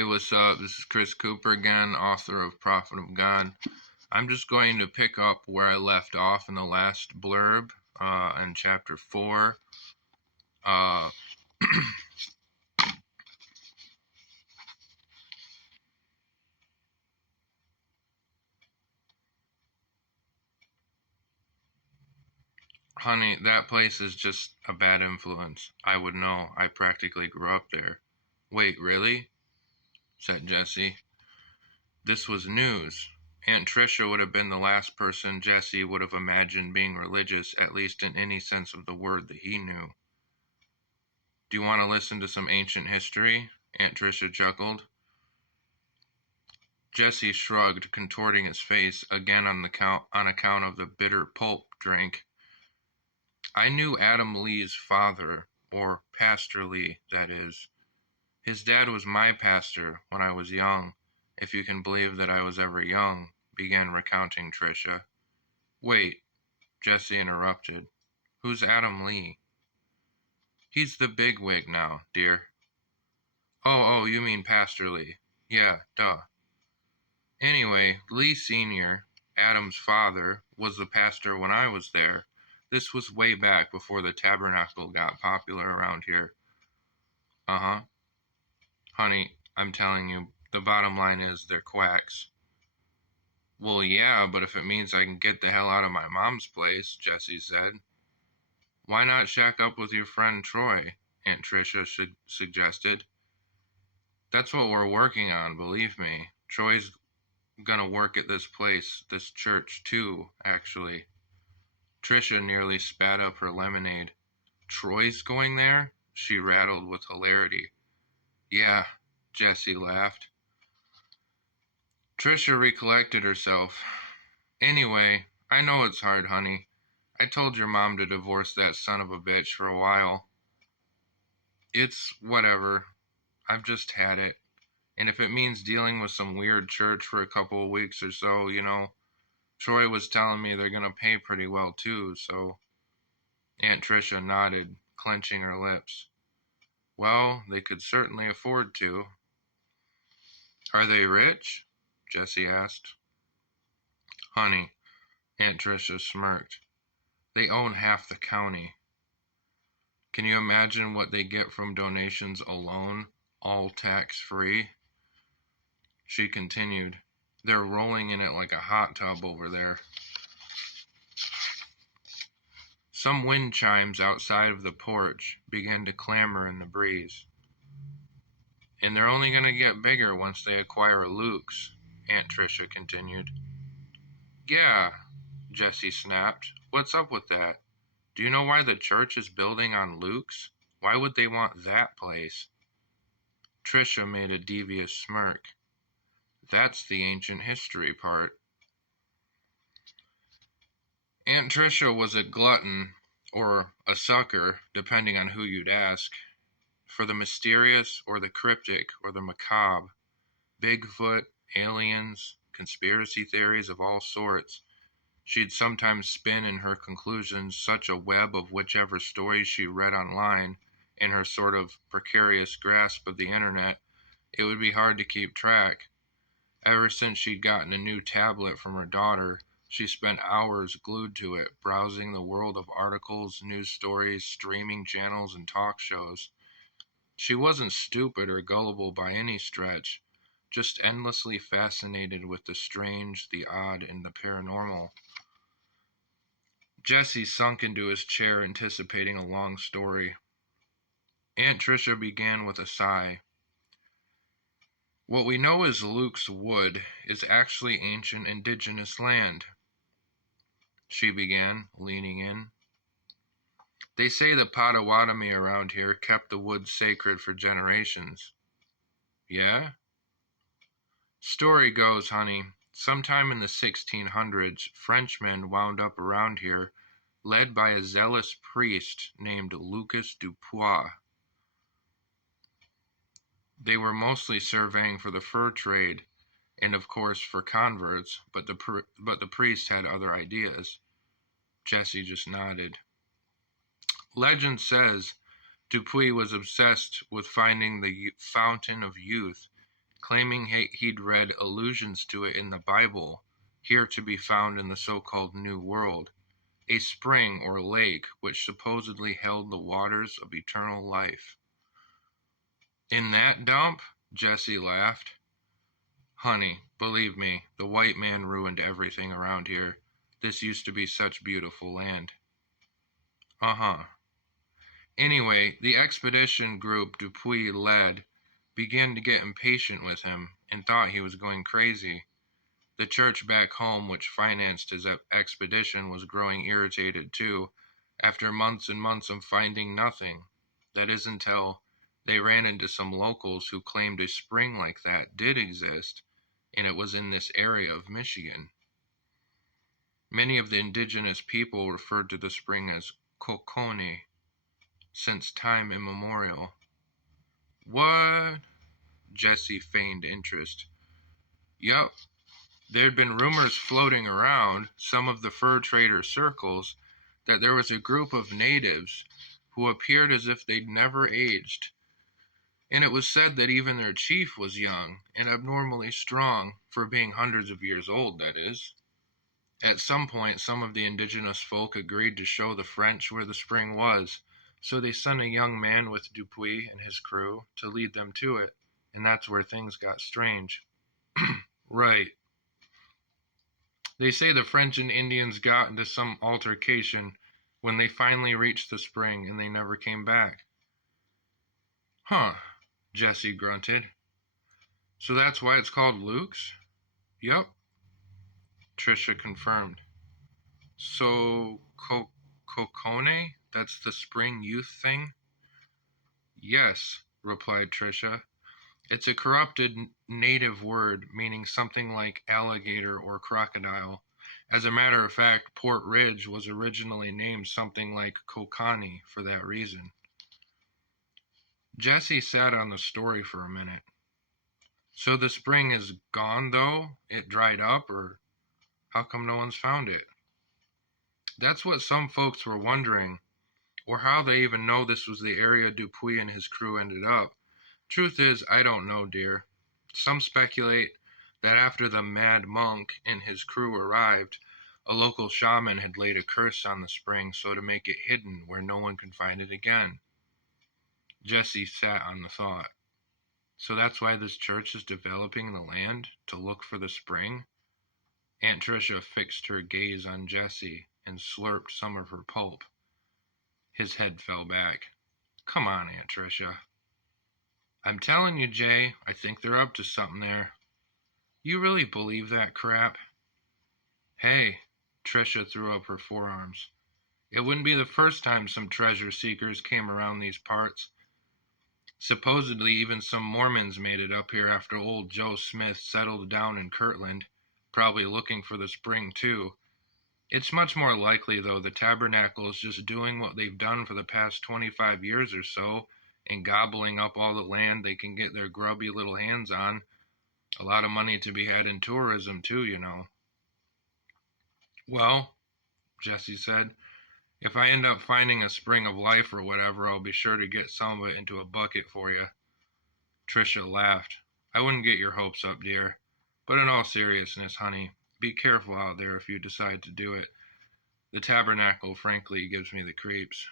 Hey, what's up? This is Chris Cooper again, author of Prophet of God. I'm just going to pick up where I left off in the last blurb in chapter 4. Uh, Honey, that place is just a bad influence. I would know. I practically grew up there. Wait, really? Said Jesse. This was news. Aunt Tricia would have been the last person Jesse would have imagined being religious, at least in any sense of the word that he knew. Do you want to listen to some ancient history? Aunt Tricia chuckled. Jesse shrugged, contorting his face again on account of the bitter pulp drink. I knew Adam Lee's father, or Pastor Lee, that is. His dad was my pastor when I was young, if you can believe that I was ever young, began recounting Tricia. Wait, Jesse interrupted. Who's Adam Lee? He's the bigwig now, dear. Oh, you mean Pastor Lee. Yeah, duh. Anyway, Lee Sr., Adam's father, was the pastor when I was there. This was way back before the tabernacle got popular around here. Uh-huh. Honey, I'm telling you, the bottom line is they're quacks. Well, yeah, but if it means I can get the hell out of my mom's place, Jesse said. Why not shack up with your friend Troy? Aunt Tricia suggested. That's what we're working on, believe me. Troy's gonna work at this place, this church too, actually. Tricia nearly spat up her lemonade. Troy's going there? She rattled with hilarity. Yeah, Jessie laughed. Tricia recollected herself. Anyway, I know it's hard, honey. I told your mom to divorce that son of a bitch for a while. It's whatever. I've just had it. And if it means dealing with some weird church for a couple of weeks or so, you know, Troy was telling me they're going to pay pretty well too, so... Aunt Tricia nodded, clenching her lips. Well, they could certainly afford to. Are they rich? Jessie asked. Honey, Aunt Tricia smirked. They own half the county. Can you imagine what they get from donations alone, all tax-free? She continued. They're rolling in it like a hot tub over there. Some wind chimes outside of the porch began to clamor in the breeze. And they're only going to get bigger once they acquire Luke's, Aunt Tricia continued. Yeah, Jessie snapped. What's up with that? Do you know why the church is building on Luke's? Why would they want that place? Tricia made a devious smirk. That's the ancient history part. Aunt Tricia was a glutton, or a sucker, depending on who you'd ask, for the mysterious or the cryptic or the macabre. Bigfoot, aliens, conspiracy theories of all sorts. She'd sometimes spin in her conclusions such a web of whichever stories she read online, in her sort of precarious grasp of the internet, it would be hard to keep track. Ever since she'd gotten a new tablet from her daughter, she spent hours glued to it, browsing the world of articles, news stories, streaming channels, and talk shows. She wasn't stupid or gullible by any stretch, just endlessly fascinated with the strange, the odd, and the paranormal. Jesse sunk into his chair, anticipating a long story. Aunt Tricia began with a sigh. What we know as Luke's Wood is actually ancient indigenous land, she began, leaning in. They say the Potawatomi around here kept the woods sacred for generations. Yeah? Story goes, honey, sometime in the 1600s, Frenchmen wound up around here, led by a zealous priest named Lucas Dupuis. They were mostly surveying for the fur trade, and of course for converts, but the priest had other ideas. Jessie just nodded. Legend says Dupuis was obsessed with finding the fountain of youth claiming he'd read allusions to it in the Bible, here to be found in the so-called New World, a spring or lake which supposedly held the waters of eternal life. In that dump? Jesse laughed. Honey, believe me, the white man ruined everything around here. This used to be such beautiful land. Uh-huh. Anyway, the expedition group Dupuy led began to get impatient with him and thought he was going crazy. The church back home, which financed his expedition, was growing irritated too, after months and months of finding nothing. That is until they ran into some locals who claimed a spring like that did exist, and it was in this area of Michigan. Many of the indigenous people referred to the spring as Kokone since time immemorial. What? Jesse feigned interest. Yup. There'd been rumors floating around some of the fur trader circles that there was a group of natives who appeared as if they'd never aged, and it was said that even their chief was young and abnormally strong, for being hundreds of years old, that is. At some point, some of the indigenous folk agreed to show the French where the spring was, so they sent a young man with Dupuy and his crew to lead them to it, and that's where things got strange. Right. They say the French and Indians got into some altercation when they finally reached the spring, and they never came back. Huh, Jesse grunted. So that's why it's called Luke's? Yup, Tricia confirmed. So, Kokone? That's the spring youth thing? Yes, replied Tricia. It's a corrupted native word meaning something like alligator or crocodile. As a matter of fact, Port Ridge was originally named something like Kokani for that reason. Jesse sat on the story for a minute. So the spring is gone, though? It dried up, or how come no one's found it? That's what some folks were wondering, or how they even know this was the area Dupuy and his crew ended up. Truth is, I don't know, dear. Some speculate that after the mad monk and his crew arrived, a local shaman had laid a curse on the spring so to make it hidden where no one can find it again. Jesse sat on the thought. So that's why this church is developing the land to look for the spring? Aunt Tricia fixed her gaze on Jesse and slurped some of her pulp. His head fell back. Come on, Aunt Tricia. I'm telling you, Jay, I think they're up to something there. You really believe that crap? Hey, Tricia threw up her forearms. It wouldn't be the first time some treasure seekers came around these parts. Supposedly even some Mormons made it up here after old Joe Smith settled down in Kirtland, probably looking for the spring too. It's much more likely, though, the Tabernacle is just doing what they've done for the past 25 years or so, and gobbling up all the land they can get their grubby little hands on. A lot of money to be had in tourism, too, you know. Well, Jesse said, if I end up finding a spring of life or whatever, I'll be sure to get some of it into a bucket for you. Tricia laughed. I wouldn't get your hopes up, dear. But in all seriousness, honey, be careful out there if you decide to do it. The Tabernacle, frankly, gives me the creeps.